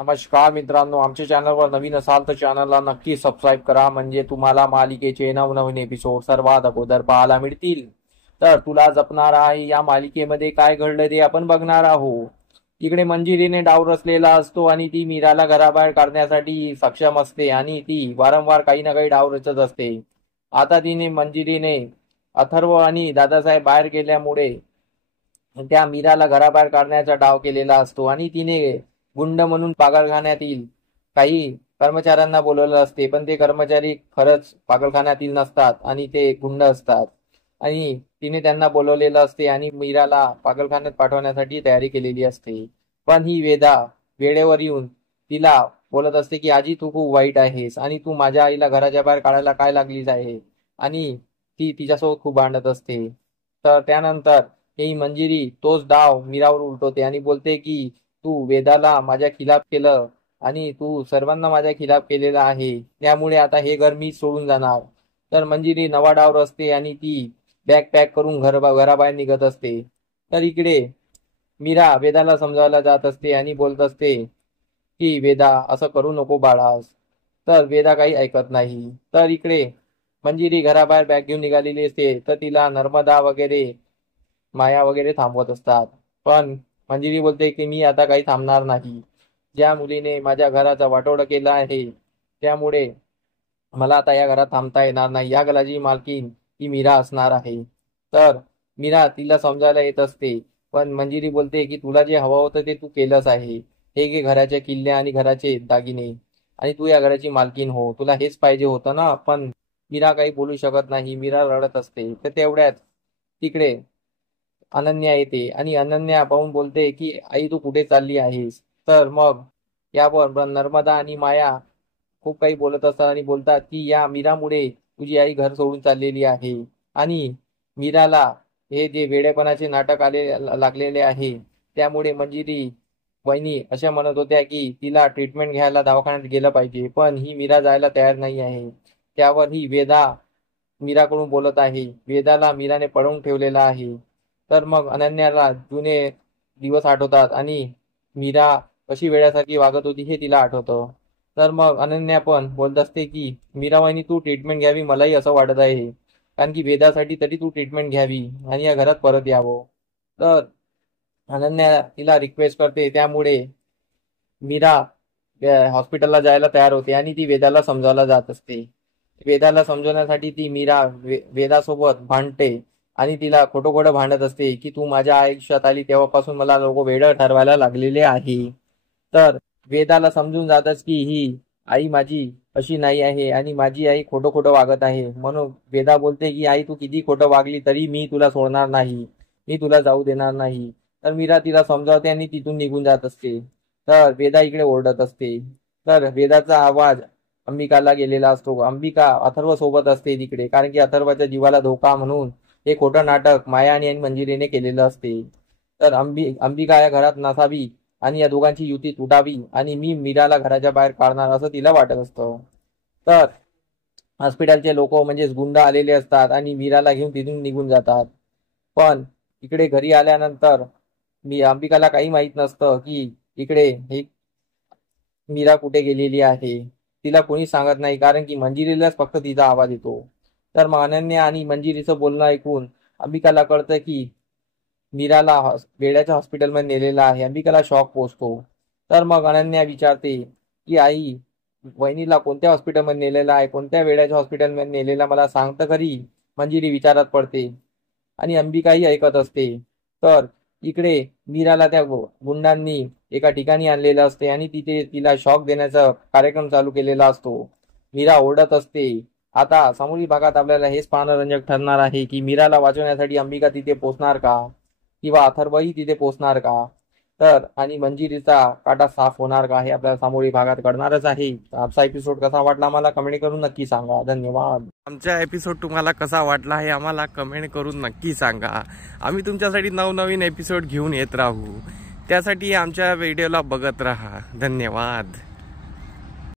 नमस्कार मित्रांनो, आमच्या चॅनलवर नवीन असाल तर चॅनलला नक्की सबस्क्राईब करा, म्हणजे तुम्हाला मालिकेचे नवनवीन एपिसोड सर्वात अगोदर पाहायला मिळतील। तर तुला जपणार आहे या मालिकेमध्ये काय घडलं ते आपण बघणार आहोत। इकडे मंजिरीने डाव रचलेला असतो आणि ती मीराला घराबाहेर काढण्यासाठी सक्षम असते आणि ती वारंवार काही ना काही डाव रचत असते। आता मंजिरीने अथर्व आणि दादासाहेब बाहेर गेल्यामुळे त्या मीराला घराबाहेर काढण्याचा डाव केलेला असतो आणि तिने गुंड म्हणून पागलखान्यातील काही कर्मचाऱ्यांना बोलवलं असते, पण ते कर्मचारी खरंच पागलखान्यातील नसतात आणि ते गुंड असतात आणि तिने त्यांना बोलवलेलं असते आणि मीराला पागलखान्यात पाठवण्यासाठी तयारी केलेली असते। पण ही वेदा वेळेवर येऊन तिला बोलत असते की आजी तू खूप वाईट आहेस आणि तू माझ्या आईला घराच्या बाहेर काढायला काय लागलीच आहे, आणि ती तिच्यासोबत खूप भांडत असते। तर त्यानंतर ही मंजिरी तोच डाव मीरावर उलटवते आणि बोलते की तू वेदाला माझ्या खिलाफ केलं आणि तू सर्वांना माझ्या खिलाफ केलेला आहे, त्यामुळे आता हे घर मी सोडून जाणार। तर मंजिरी नवा डाव रचते आणि ती बॅग पॅक करून घराबाहेर निघत असते। तर इकडे मीरा वेदाला समजावला जात असते आणि बोलत असते की वेदा असं करू नको बाळास। तर वेदा काही ऐकत नाही। तर इकडे मंजिरी घराबाहेर बॅग घेऊन निघालेली असते, तर तिला नर्मदा वगैरे माया वगैरे थांबवत असतात। पण मंजिरी बोलते की मी आता काही थांबणार नाही। ज्या मुलीने माझ्या घराचा वाटोळा केला आहे त्यामुळे मला आता या घरात थांबता येणार नाही। या घराची मालकीन ही मीरा असणार आहे। तर मीरा तिला समजायला येत असते, पण मंजिरी बोलते की तुला जे हवं होतं ते तू केलंच आहे। हे घे घराच्या किल्ल्या आणि घराचे दागिने आणि तू या घराची मालकीन हो, तुला हेच पाहिजे होतं ना। पण मीरा काही बोलू शकत नाही, मीरा रडत असते। तर तेवढ्यात तिकडे अनन्या येते आणि अनन्या पाहून बोलते की आई तू कुठे चालली आहेस। तर मग यावर नर्मदा आणि माया खूप काही बोलत असतात आणि बोलतात की या मीरामुळे तुझी आई घर सोडून चाललेली आहे आणि मीराला हे जे वेडेपणाचे नाटक लागलेले आहे त्यामुळे मंजिरी वहिनी अशा म्हणत होत्या की तिला ट्रीटमेंट घ्यायला दवाखान्यात गेलं पाहिजे, पण ही मीरा जायला तयार नाही आहे। त्यावर ही वेदा मीराकडून बोलत आहे, वेदाला मीराने पळवून ठेवलेला आहे। तर मग अनन्याला जुने दिवस आठवतात आणि मीरा कशी वेड्यासारखी वागत होती हे तिला आठवतं। तर मग अनन्या पण बोलत असते की मीरा वहिनी तू ट्रीटमेंट घ्यावी, मलाही असं वाटत आहे, कारण की वेदासाठी तरी तू ट्रीटमेंट घ्यावी आणि या घरात परत यावं। तर अनन्या तिला रिक्वेस्ट करते, त्यामुळे मीरा हॉस्पिटलला जायला तयार होते आणि ती वेदाला समजावला जात असते। वेदाला समजवण्यासाठी ती मीरा वेदासोबत भांडते आणि तिला खोटं खोटं भांडत असते की तू माझ्या आयुष्यात आली तेव्हापासून मला लोक वेडं ठरवायला लागलेले आहे। तर वेदाला समजून जातच की ही आई माझी अशी नाही आहे आणि माझी आई खोटं खोटं वागत आहे, म्हणून वेदा बोलते की आई तू किती खोटं वागली तरी मी तुला सोडणार नाही, मी तुला जाऊ देणार नाही। तर मीरा तिला समजावते आणि तिथून निघून जात असते। तर वेदा इकडे ओरडत असते। तर वेदाचा आवाज अंबिकाला गेलेला असतो। अंबिका अथर्व सोबत असते तिकडे, कारण की अथर्वच्या जीवाला धोका म्हणून हे खोटं नाटक माया आणि मंजिरीने केलेलं असते। तर अंबिका या घरात नसावी आणि या दोघांची युती तुटावी आणि मी मीराला घराच्या बाहेर काढणार असं तिला वाटत असतं। तर हॉस्पिटलचे लोक म्हणजेच गुंड आलेले असतात आणि मीराला घेऊन तिथून निघून जातात। पण इकडे घरी आल्यानंतर मी अंबिकाला काही माहित नसतं की इकडे हे मीरा कुठे गेलेली आहे। तिला कोणी सांगत नाही, कारण की मंजिरीलाच फक्त तिचा आवाज येतो। तर मग अनन्या आणि मंजिरीचं बोलणं ऐकून अंबिकाला कळतं की मीराला वेड्याच्या हॉस्पिटलमध्ये नेलेला आहे। अंबिकाला शॉक पोचतो। तर मग अनन्या विचारते की आई वहिनीला कोणत्या हॉस्पिटलमध्ये नेलेला आहे, कोणत्या वेड्याच्या हॉस्पिटलमध्ये नेलेला मला सांग तर खरी। मंजिरी विचारात पडते आणि अंबिकाही ऐकत असते। तर इकडे मीराला त्या गुंडांनी एका ठिकाणी आणलेलं असते आणि तिथे तिला शॉक देण्याचा कार्यक्रम चालू केलेला असतो। मीरा ओरडत असते। आता समोरील भागात आपल्याला हेच पाहणं रंजक ठरणार आहे की मीराला वाचवण्यासाठी अंबिका तिथे पोहोचणार का किंवा अथर्वही तिथे पोहोचणार का, तर आणि मंजिरीचा काटा साफ होणार का हे आपल्याला समोरील भागात कळणारच आहे। आजचा एपिसोड कसा वाटला मला कमेंट करून नक्की सांगा। धन्यवाद। आमचा एपिसोड तुम्हाला कसा वाटला हे आम्हाला कमेंट करून नक्की सांगा। आम्ही तुमच्यासाठी नवनवीन एपिसोड घेऊन येत राहू, त्यासाठी आमच्या व्हिडिओला बघत राहा। धन्यवाद।